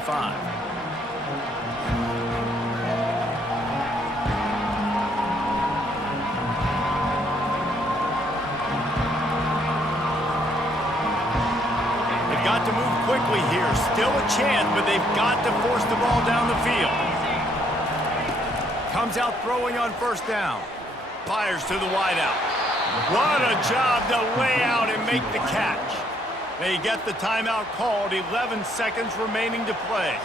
25. They've got to move quickly here. Still a chance, but they've got to force the ball down the field. Comes out throwing on first down. Fires to the wideout. What a job to lay out and make the catch. They get the timeout called. 11 seconds remaining to play.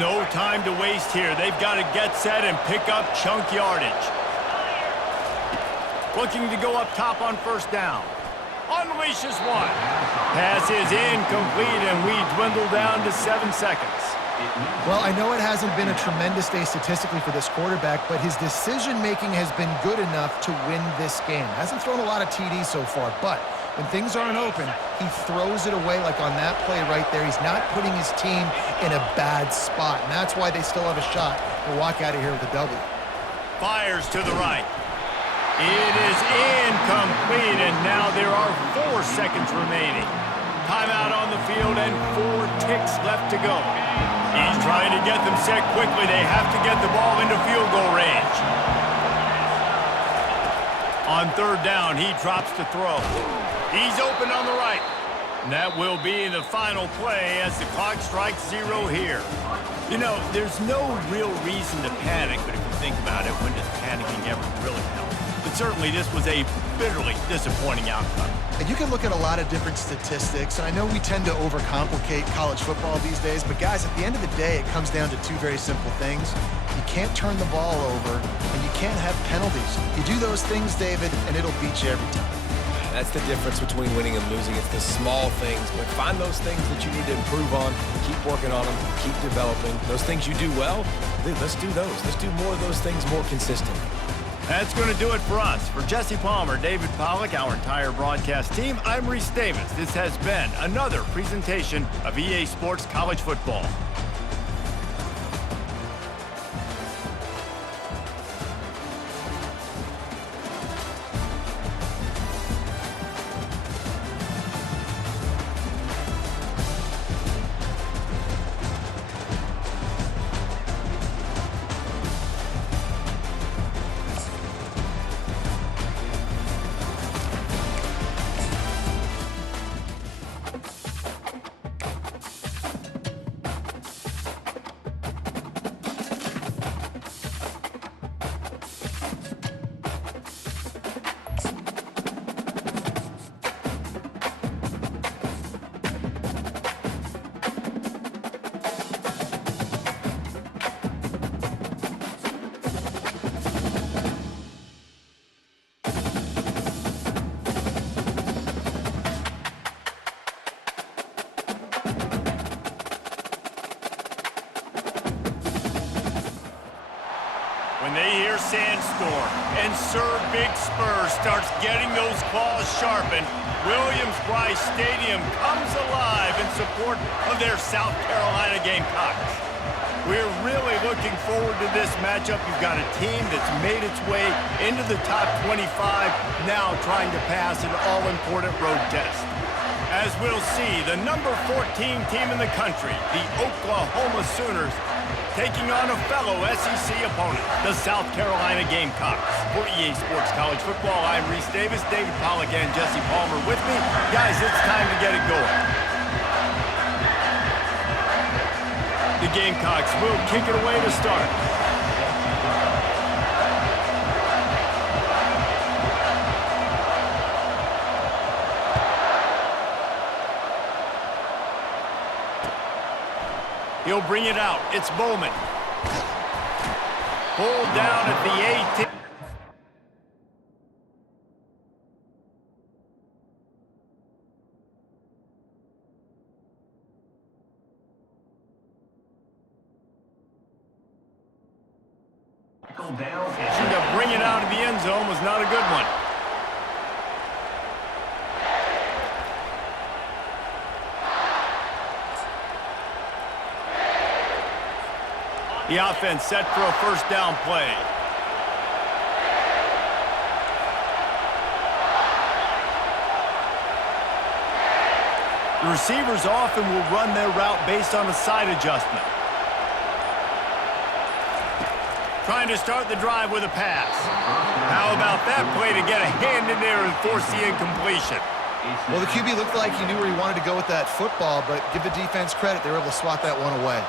No time to waste here. They've got to get set and pick up chunk yardage. Looking to go up top on first down. Unleashes one. Pass is incomplete, and we dwindle down to 7 seconds. Well, I know it hasn't been a tremendous day statistically for this quarterback, but his decision-making has been good enough to win this game. Hasn't thrown a lot of TDs so far, but when things aren't open, he throws it away like on that play right there. He's not putting his team in a bad spot, and that's why they still have a shot to walk out of here with a W. Fires to the right. It is incomplete, and now there are 4 seconds remaining. Timeout on the field and 4 ticks left to go. He's trying to get them set quickly. They have to get the ball into field goal range. On third down, he drops to throw. He's open on the right. And that will be the final play as the clock strikes 0 here. You know, there's no real reason to panic, but if you think about it, when does panicking ever really help? But certainly this was a bitterly disappointing outcome. And you can look at a lot of different statistics, and I know we tend to overcomplicate college football these days, but guys, at the end of the day, it comes down to 2 very simple things. You can't turn the ball over, and you can't have penalties. You do those things, David, and it'll beat you every time. That's the difference between winning and losing. It's the small things, but find those things that you need to improve on, keep working on them, keep developing. Those things you do well, let's do those. Let's do more of those things more consistently. That's going to do it for us. For Jesse Palmer, David Pollack, our entire broadcast team, I'm Reese Davis. This has been another presentation of EA Sports College Football. When they hear Sandstorm and Sir Big Spur starts getting those claws sharpened, Williams-Brice Stadium comes alive in support of their South Carolina Gamecocks. We're really looking forward to this matchup. You've got a team that's made its way into the top 25, now trying to pass an all-important road test. As we'll see, the number 14 team in the country, the Oklahoma Sooners, taking on a fellow SEC opponent, the South Carolina Gamecocks. For EA Sports College Football, I'm Reese Davis, David Pollack, and Jesse Palmer with me. Guys, it's time to get it going. The Gamecocks will kick it away to start. He'll bring it out. It's Bowman. Pulled down at the 18. To bring it out of the end zone was not a good one. The offense set for a first down play. The receivers often will run their route based on a side adjustment. Trying to start the drive with a pass. How about that play to get a hand in there and force the incompletion? Well, the QB looked like he knew where he wanted to go with that football, but give the defense credit. They were able to swat that one away.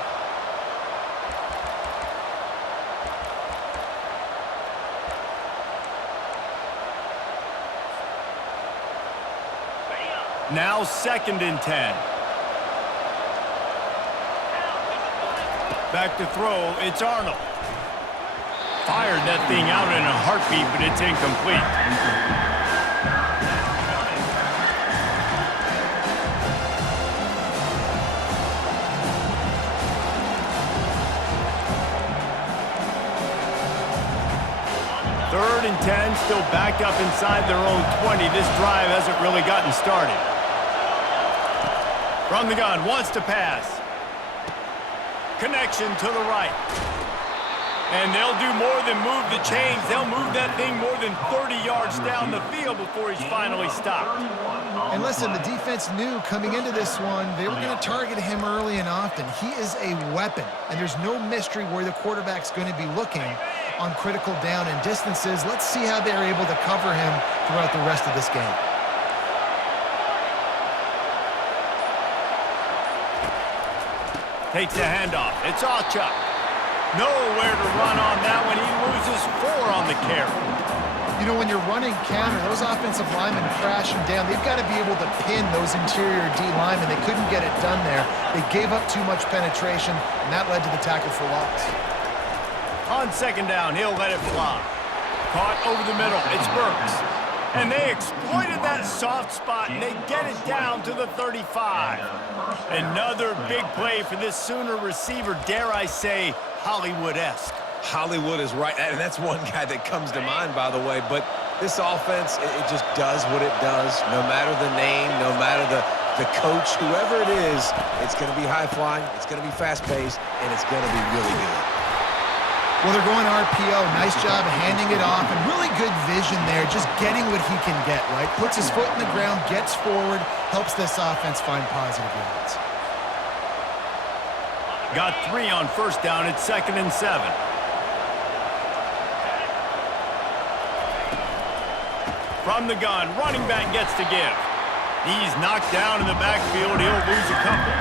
Now 2nd and 10. Back to throw, it's Arnold. Fired that thing out in a heartbeat, but it's incomplete. Third and 10, still backed up inside their own 20. This drive hasn't really gotten started. From the gun, wants to pass. Connection to the right. And they'll do more than move the chains. They'll move that thing more than 30 yards down the field before he's finally stopped. And listen, the defense knew coming into this one, they were going to target him early and often. He is a weapon, and there's no mystery where the quarterback's going to be looking on critical down and distances. Let's see how they're able to cover him throughout the rest of this game. Takes the handoff. It's Achuk. Nowhere to run on that one. He loses 4 on the carry. You know, when you're running counter, those offensive linemen crashing down, they've got to be able to pin those interior D linemen. They couldn't get it done there. They gave up too much penetration, and that led to the tackle for loss. On 2nd down, he'll let it fly. Caught over the middle. It's Burks. And they exploited that soft spot, and they get it down to the 35. Another big play for this Sooner receiver, dare I say, Hollywood-esque. Hollywood is right, and that's one guy that comes to mind, by the way. But this offense, it just does what it does. No matter the name, no matter the coach, whoever it is, it's going to be high-flying, it's going to be fast-paced, and it's going to be really good. Well, they're going RPO. Nice job handing it off, and really good vision there, just getting what he can get, right? Puts his foot in the ground, gets forward, helps this offense find positive yards. Got 3 on 1st down. It's 2nd and 7. From the gun, running back gets to give. He's knocked down in the backfield. He'll lose a couple.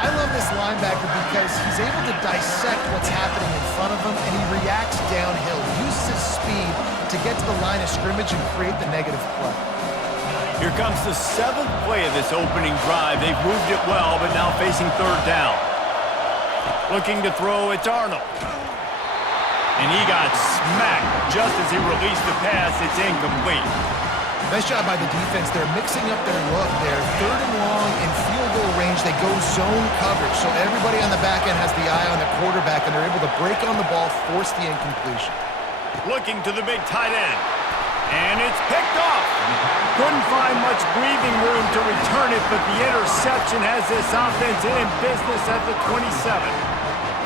I love this linebacker because he's able to dissect what's happening in front of him, and he reacts downhill. He uses his speed to get to the line of scrimmage and create the negative play. Here comes the 7th play of this opening drive. They've moved it well, but now facing 3rd down. Looking to throw, it's Arnold. And he got smacked just as he released the pass. It's incomplete. Nice job by the defense. They're mixing up their look. They're 3rd and long in field goal range. They go zone coverage, so everybody on the back end has the eye on the quarterback, and they're able to break on the ball, force the incompletion. Looking to the big tight end. And it's picked off. Couldn't find much breathing room to return it, but the interception has this offense in business at the 27.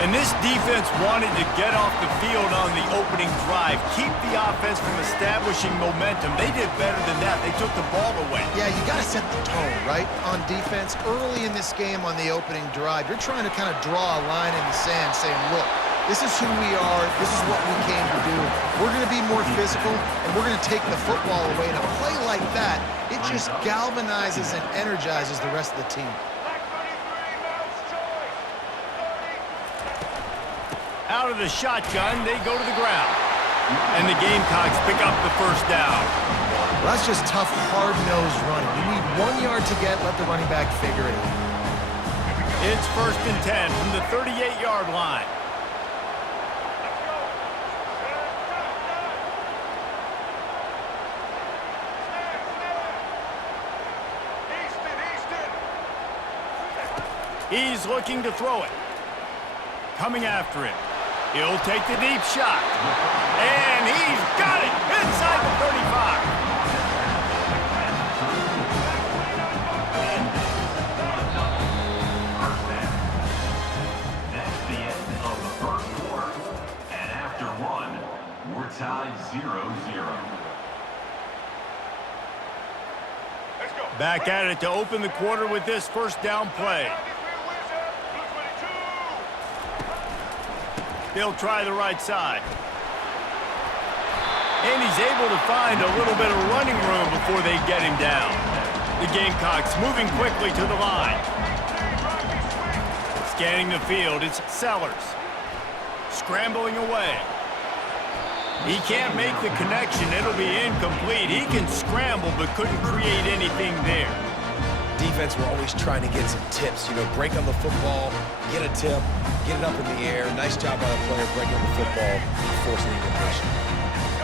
And this defense wanted to get off the field on the opening drive, keep the offense from establishing momentum. They did better than that. They took the ball away. Yeah, you got to set the tone, right, on defense. Early in this game on the opening drive, you're trying to kind of draw a line in the sand saying, look, this is who we are. This is what we came to do. We're going to be more physical, and we're going to take the football away. And a play like that, it just galvanizes and energizes the rest of the team. Out of the shotgun, they go to the ground. And the Gamecocks pick up the 1st down. Well, that's just tough, hard-nosed running. You need 1 yard to get, let the running back figure it out. It's 1st and 10 from the 38-yard line. He's looking to throw it. Coming after him. He'll take the deep shot. And he's got it inside the 35. That's the end of the 1st quarter. And after 1, we're tied 0-0. Back at it to open the quarter with this first down play. They'll try the right side. And he's able to find a little bit of running room before they get him down. The Gamecocks moving quickly to the line. Scanning the field, it's Sellers. Scrambling away. He can't make the connection. It'll be incomplete. He can scramble but couldn't create anything there. Defense, we're always trying to get some tips. You know, break on the football, get a tip, get it up in the air. Nice job by the player breaking the football, forcing the incompletion.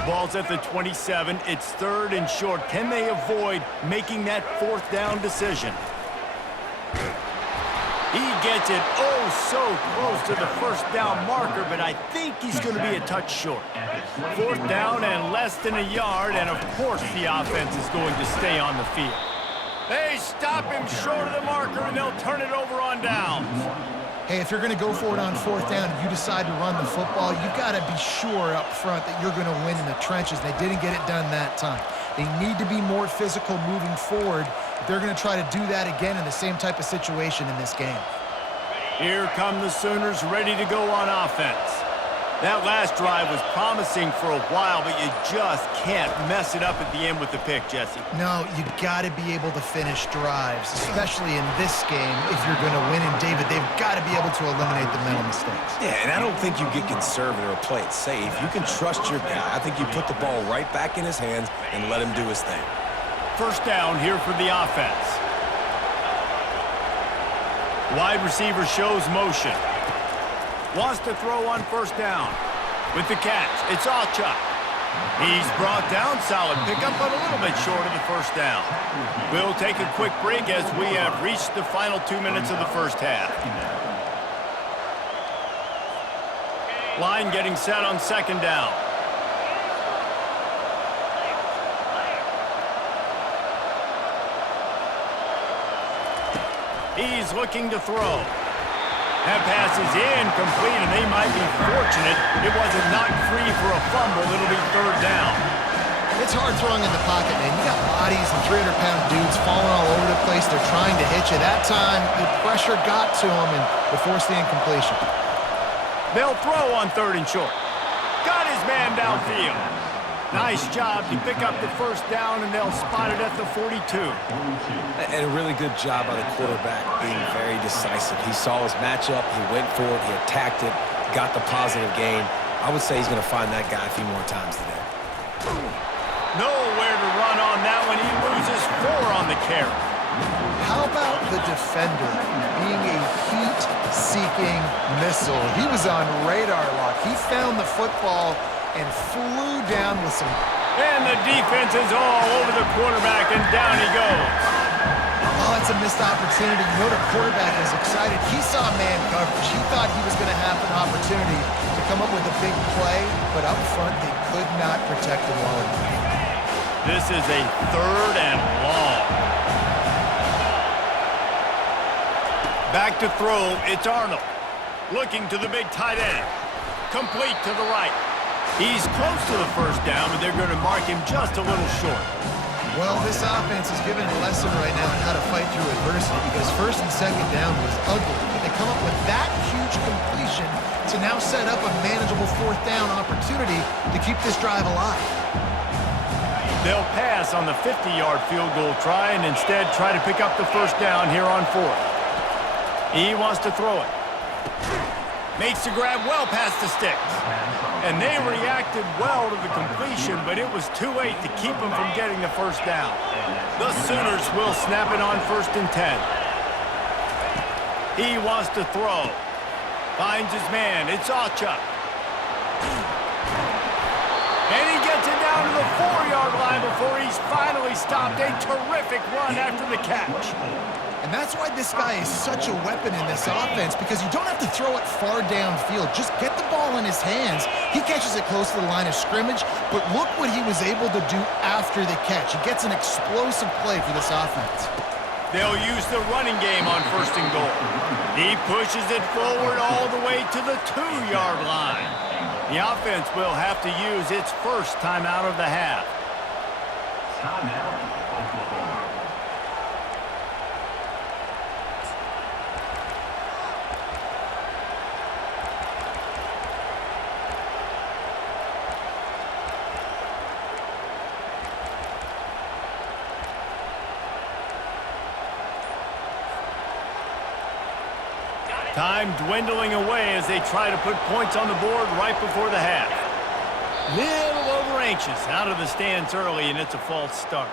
Ball's at the 27. It's 3rd and short. Can they avoid making that 4th down decision? He gets it so close to the first down marker, but I think he's going to be a touch short. 4th down and less than a yard, and of course the offense is going to stay on the field. They stop him short of the marker, and they'll turn it over on downs. Hey, if you're going to go for it on 4th down and you decide to run the football, you've got to be sure up front that you're going to win in the trenches. They didn't get it done that time. They need to be more physical moving forward if they're going to try to do that again in the same type of situation in this game. Here come the Sooners ready to go on offense. That last drive was promising for a while, but you just can't mess it up at the end with the pick, Jesse. No, you got to be able to finish drives, especially in this game. If you're going to win, and David, they've got to be able to eliminate the mental mistakes. Yeah, and I don't think you get conservative or play it safe. You can trust your guy. I think you put the ball right back in his hands and let him do his thing. First down here for the offense. Wide receiver shows motion. Wants to throw on 1st down. With the catch, it's Alchuk. He's brought down. Solid pickup, but a little bit short of the 1st down. We'll take a quick break as we have reached the final 2 minutes of the first half. Line getting set on 2nd down. He's looking to throw. That pass is incomplete, and they might be fortunate it wasn't knocked free for a fumble. It'll be 3rd down. It's hard throwing in the pocket, man. You got bodies and 300-pound dudes falling all over the place. They're trying to hit you. That time, the pressure got to them, and they forced the incompletion. They'll throw on 3rd and short. Got his man downfield. Nice job to pick up the 1st down, and they'll spot it at the 42. And a really good job by the quarterback being very decisive. He saw his matchup, he went for it, he attacked it, got the positive gain. I would say he's going to find that guy a few more times today. Nowhere to run on that one. He loses 4 on the carry. How about the defender being a heat-seeking missile? He was on radar lock. He found the football and flew down with some... And the defense is all over the quarterback, and down he goes. Oh, that's a missed opportunity. You know the quarterback is excited. He saw man coverage. He thought he was going to have an opportunity to come up with a big play, but up front they could not protect him well enough. This is a 3rd and long. Back to throw, it's Arnold. Looking to the big tight end. Complete to the right. He's close to the 1st down, but they're going to mark him just a little short. Well, this offense is giving a lesson right now on how to fight through adversity because 1st and 2nd down was ugly, but they come up with that huge completion to now set up a manageable 4th down opportunity to keep this drive alive. They'll pass on the 50-yard field goal try and instead try to pick up the 1st down here on 4th. He wants to throw it. Makes the grab well past the sticks. And they reacted well to the completion, but it was too late to keep them from getting the 1st down. The Sooners will snap it on 1st and 10. He wants to throw. Finds his man. It's Alchuk. And he gets it down to the 4-yard line before he's finally stopped. A terrific run after the catch. And that's why this guy is such a weapon in this offense, because you don't have to throw it far downfield. Just get the ball in his hands. He catches it close to the line of scrimmage, but look what he was able to do after the catch. He gets an explosive play for this offense. They'll use the running game on 1st and goal. He pushes it forward all the way to the 2-yard line. The offense will have to use its first timeout of the half. Timeout, Oklahoma. Time dwindling away as they try to put points on the board right before the half. Little over-anxious out of the stands early, and it's a false start.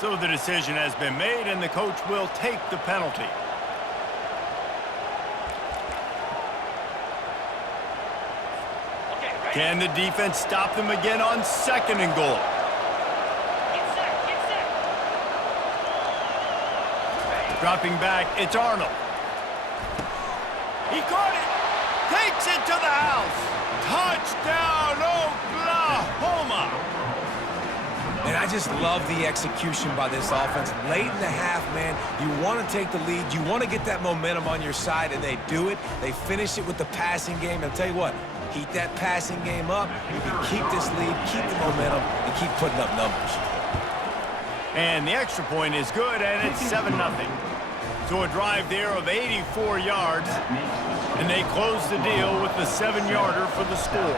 So the decision has been made, and the coach will take the penalty. Can the defense stop them again on 2nd and goal? Dropping back, it's Arnold. He caught it! Takes it to the house! Touchdown, Oklahoma! And I just love the execution by this offense. Late in the half, man, you want to take the lead. You want to get that momentum on your side, and they do it. They finish it with the passing game. And I'll tell you what, keep that passing game up. You can keep this lead, keep the momentum, and keep putting up numbers. And the extra point is good, and it's 7-0. So a drive there of 84 yards, and they close the deal with the 7-yarder for the score.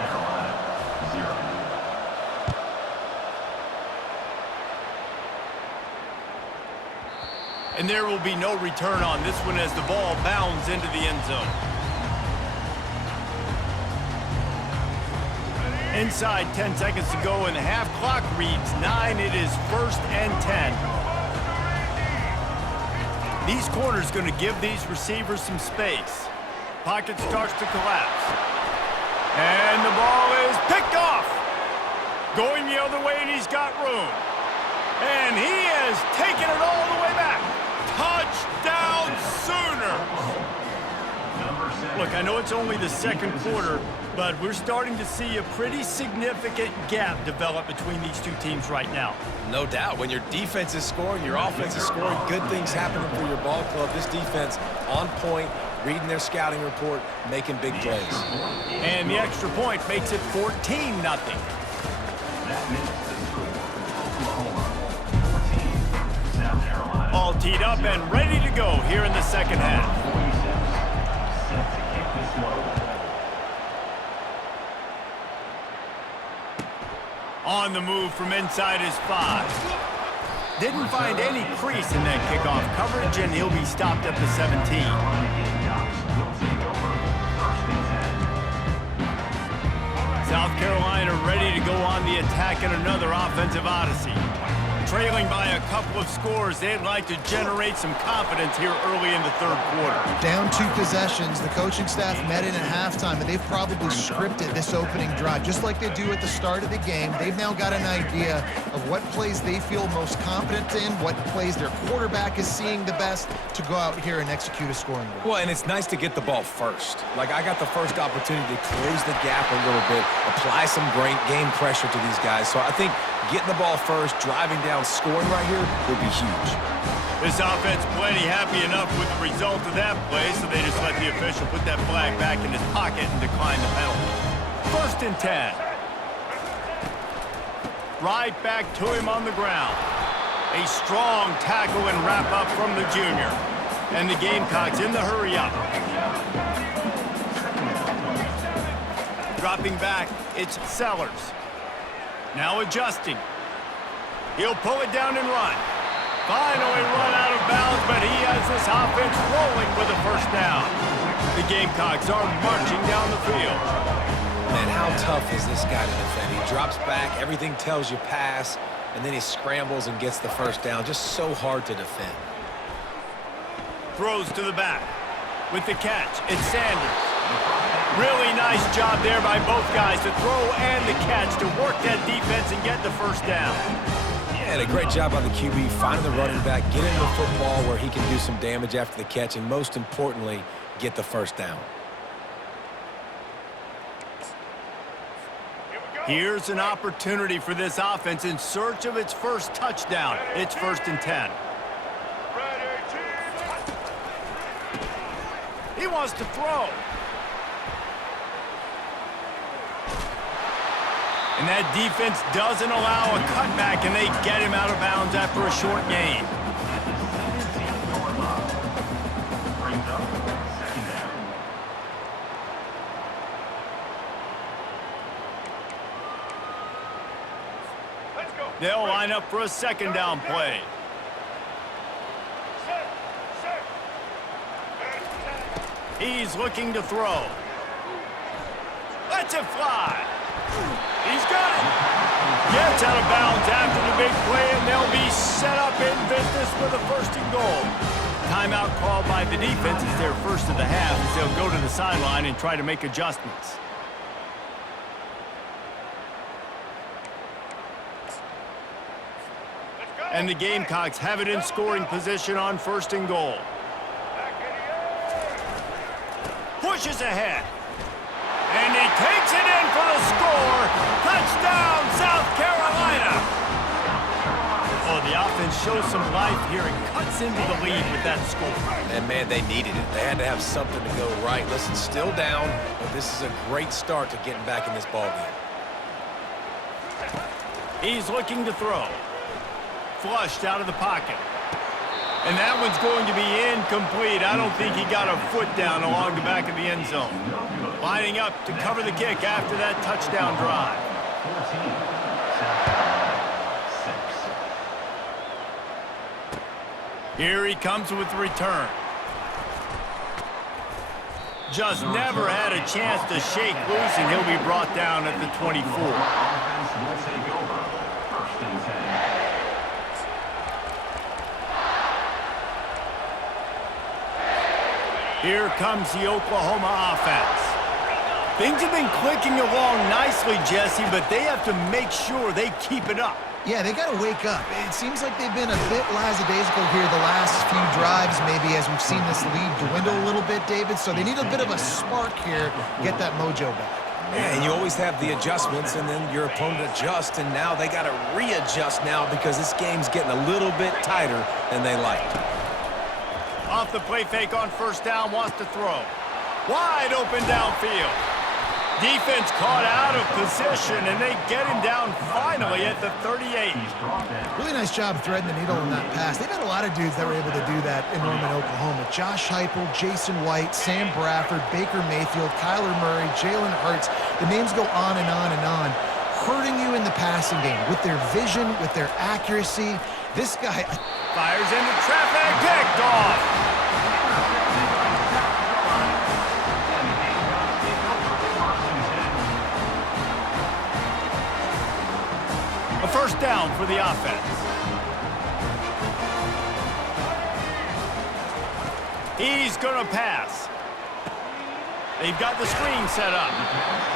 And there will be no return on this one as the ball bounds into the end zone. Inside 10 seconds to go, and the half clock reads 9. It is 1st and 10. These corners going to give these receivers some space. Pocket starts to collapse. And the ball is picked off. Going the other way, and he's got room. And he has taken it all the way back. Touchdown Sooners! Look, I know it's only the 2nd quarter, but we're starting to see a pretty significant gap develop between these two teams right now. No doubt. When your defense is scoring, your offense is scoring, good things happening for your ball club. This defense on point, reading their scouting report, making big plays. And the extra point makes it 14-0. All teed up and ready to go here in the 2nd half. On the move from inside his 5. Didn't find any crease in that kickoff coverage, and he'll be stopped at the 17. South Carolina ready to go on the attack in another offensive odyssey. Trailing by a couple of scores, they'd like to generate some confidence here early in the 3rd quarter. Down 2 possessions, the coaching staff met in at halftime, and they've probably scripted this opening drive. Just like they do at the start of the game, they've now got an idea of what plays they feel most confident in, what plays their quarterback is seeing the best to go out here and execute a scoring goal. Well, and it's nice to get the ball first. Like, I got the first opportunity to close the gap a little bit, apply some great game pressure to these guys. So I think getting the ball first, driving down, scoring right here would be huge. This offense plenty happy enough with the result of that play, so they just let the official put that flag back in his pocket and decline the penalty. 1st and 10. Right back to him on the ground. A strong tackle and wrap up from the junior. And the Gamecocks in the hurry up. Dropping back, it's Sellers. Now adjusting. He'll pull it down and run. Finally run out of bounds, but he has this offense rolling with a 1st down. The Gamecocks are marching down the field. Man, how tough is this guy to defend? He drops back, everything tells you pass, and then he scrambles and gets the 1st down. Just so hard to defend. Throws to the back. With the catch, it's Sanders. Really nice job there by both guys to throw and the catch to work that defense and get the 1st down. Yeah, and a great job by the QB finding the running back, getting the football where he can do some damage after the catch, and most importantly, get the 1st down. Here's an opportunity for this offense in search of its 1st touchdown. It's 1st and 10. He wants to throw. And that defense doesn't allow a cutback, and they get him out of bounds after a short gain. They'll line up for a 2nd down play. He's looking to throw. Lets it fly. He's got it. Gets out of bounds after the big play, and they'll be set up in business with a 1st and goal. Timeout called by the defense is their first of the half as they'll go to the sideline and try to make adjustments. And the Gamecocks have it in scoring position on 1st and goal. Pushes ahead. And he takes it in for the score. Touchdown, South Carolina. Oh, the offense shows some life here and cuts into the lead with that score. And, man, they needed it. They had to have something to go right. Listen, still down, but this is a great start to getting back in this ballgame. He's looking to throw. Flushed out of the pocket. And that one's going to be incomplete. I don't think he got a foot down along the back of the end zone. Lining up to cover the kick after that touchdown drive. 14, 6. Here he comes with the return. Just never had a chance to shake loose, and he'll be brought down at the 24. Here comes the Oklahoma offense. Things have been clicking along nicely, Jesse, but they have to make sure they keep it up. Yeah, they got to wake up. It seems like they've been a bit lackadaisical here the last few drives, maybe, as we've seen this lead dwindle a little bit, David. So they need a bit of a spark here, get that mojo back. Yeah, and you always have the adjustments, and then your opponent adjusts, and now they got to readjust now because this game's getting a little bit tighter than they liked. Off the play fake on 1st down, wants to throw. Wide open downfield. Defense caught out of position, and they get him down finally at the 38. Really nice job threading the needle on that pass. They've had a lot of dudes that were able to do that in Norman, Oklahoma. Josh Heupel, Jason White, Sam Bradford, Baker Mayfield, Kyler Murray, Jalen Hurts. The names go on and on and on. Hurting you in the passing game with their vision, with their accuracy. This guy fires into traffic, picked off. A 1st down for the offense. He's going to pass. They've got the screen set up.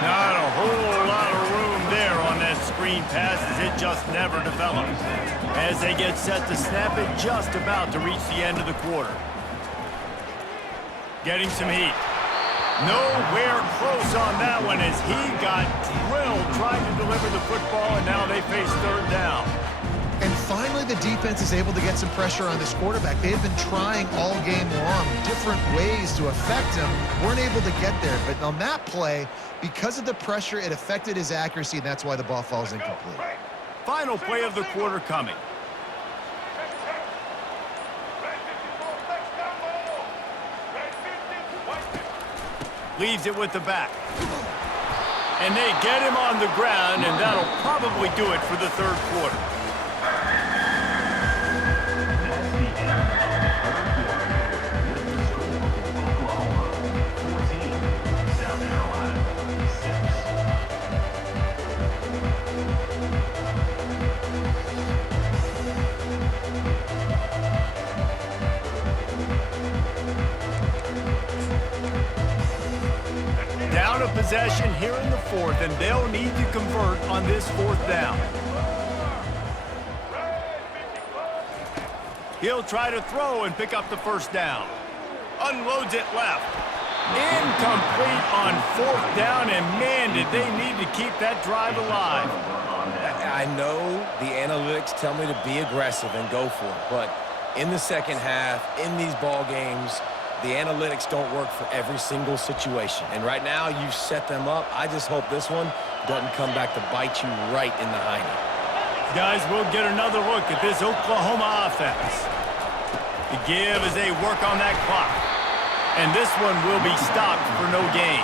Not a whole lot of room there on that screen pass as it just never developed. As they get set to snap it, just about to reach the end of the quarter. Getting some heat. Nowhere close on that one as he got drilled trying to deliver the football, and now they face 3rd down. And finally, the defense is able to get some pressure on this quarterback. They've been trying all game long different ways to affect him. Weren't able to get there. But on that play, because of the pressure, it affected his accuracy, and that's why the ball falls incomplete. Final play of the quarter coming. Leaves it with the back. And they get him on the ground, and that'll probably do it for the 3rd quarter. Down a possession here in the 4th, and they'll need to convert on this 4th down. He'll try to throw and pick up the 1st down. Unloads it left. Incomplete on 4th down, and man, did they need to keep that drive alive. I know the analytics tell me to be aggressive and go for it, but in the second half, in these ball games, the analytics don't work for every single situation. And right now, you've set them up. I just hope this one doesn't come back to bite you right in the hiney. Guys, we'll get another look at this Oklahoma offense. The give as they work on that clock. And this one will be stopped for no gain.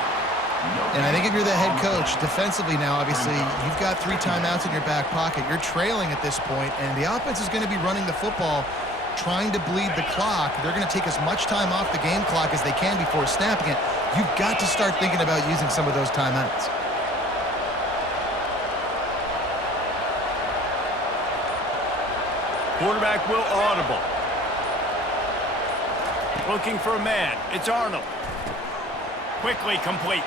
And I think if you're the head coach, defensively now, obviously, you've got 3 timeouts in your back pocket. You're trailing at this point, and the offense is going to be running the football, trying to bleed the clock. They're going to take as much time off the game clock as they can before snapping it. You've got to start thinking about using some of those timeouts. Quarterback will audible. Looking for a man. It's Arnold. Quickly complete.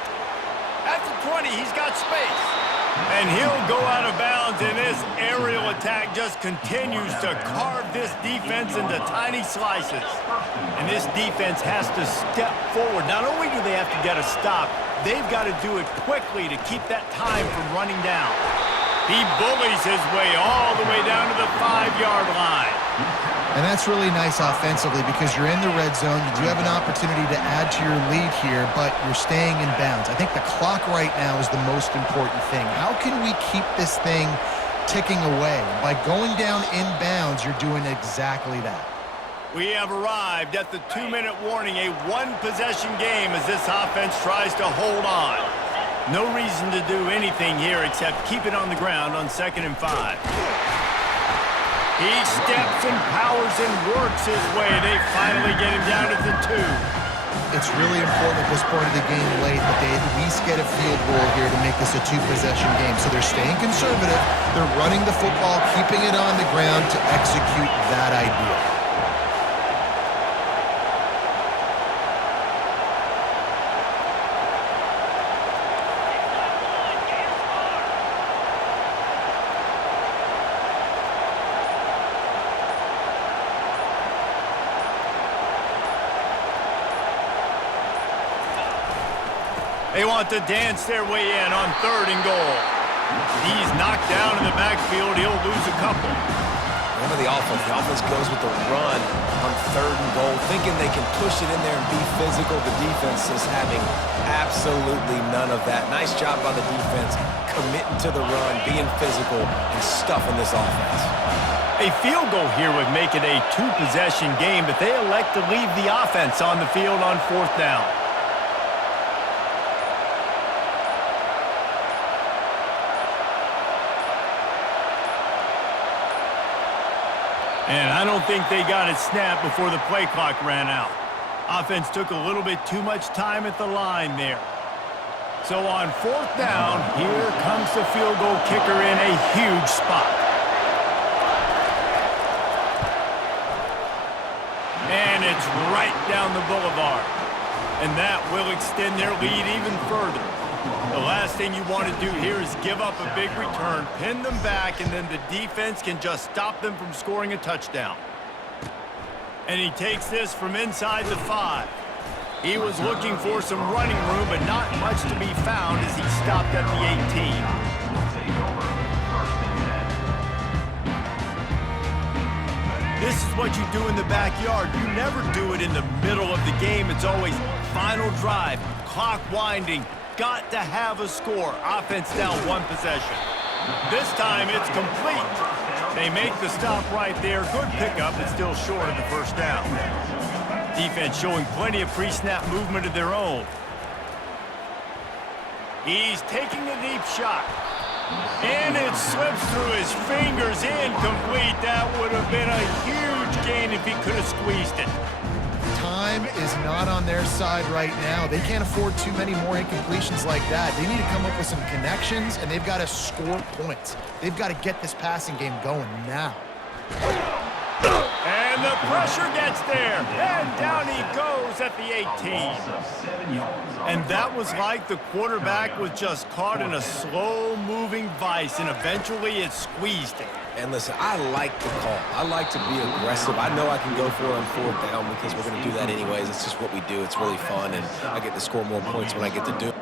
At the 20, he's got space. And he'll go out of bounds, and this aerial attack just continues to carve this defense into tiny slices. And this defense has to step forward. Not only do they have to get a stop, they've got to do it quickly to keep that time from running down. He bullies his way all the way down to the 5-yard line. And that's really nice offensively because you're in the red zone. You do have an opportunity to add to your lead here, but you're staying in bounds. I think the clock right now is the most important thing. How can we keep this thing ticking away? By going down in bounds, you're doing exactly that. We have arrived at the 2-minute warning, a one-possession game as this offense tries to hold on. No reason to do anything here except keep it on the ground on 2nd and 5. He steps and powers and works his way. They finally get him down to the 2. It's really important at this point of the game late that they at least get a field goal here to make this a 2-possession game. So they're staying conservative. They're running the football, keeping it on the ground to execute that idea. They want to dance their way in on 3rd and goal. He's knocked down in the backfield. He'll lose a couple. Remember the offense. The offense goes with the run on 3rd and goal, thinking they can push it in there and be physical. The defense is having absolutely none of that. Nice job by the defense, committing to the run, being physical, and stuffing this offense. A field goal here would make it a 2-possession game, but they elect to leave the offense on the field on 4th down. And I don't think they got it snapped before the play clock ran out. Offense took a little bit too much time at the line there. So on 4th down, here comes the field goal kicker in a huge spot. And it's right down the boulevard. And that will extend their lead even further. The last thing you want to do here is give up a big return, pin them back, and then the defense can just stop them from scoring a touchdown. And he takes this from inside the 5. He was looking for some running room, but not much to be found as he stopped at the 18. This is what you do in the backyard. You never do it in the middle of the game. It's always final drive, clock winding. Got to have a score. Offense down 1 possession. This time it's complete. They make the stop right there. Good pickup, but still short of the 1st down. Defense showing plenty of pre-snap movement of their own. He's taking a deep shot. And it slips through his fingers, incomplete. That would have been a huge gain if he could have squeezed it. Time is not on their side right now. They can't afford too many more incompletions like that. They need to come up with some connections, and they've got to score points. They've got to get this passing game going now. And the pressure gets there, and down he goes at the 18. And that was like the quarterback was just caught in a slow-moving vice, and eventually it squeezed it. And listen, I like the call. I like to be aggressive. I know I can go for it on 4th down because we're going to do that anyways. It's just what we do. It's really fun, and I get to score more points when I get to do it.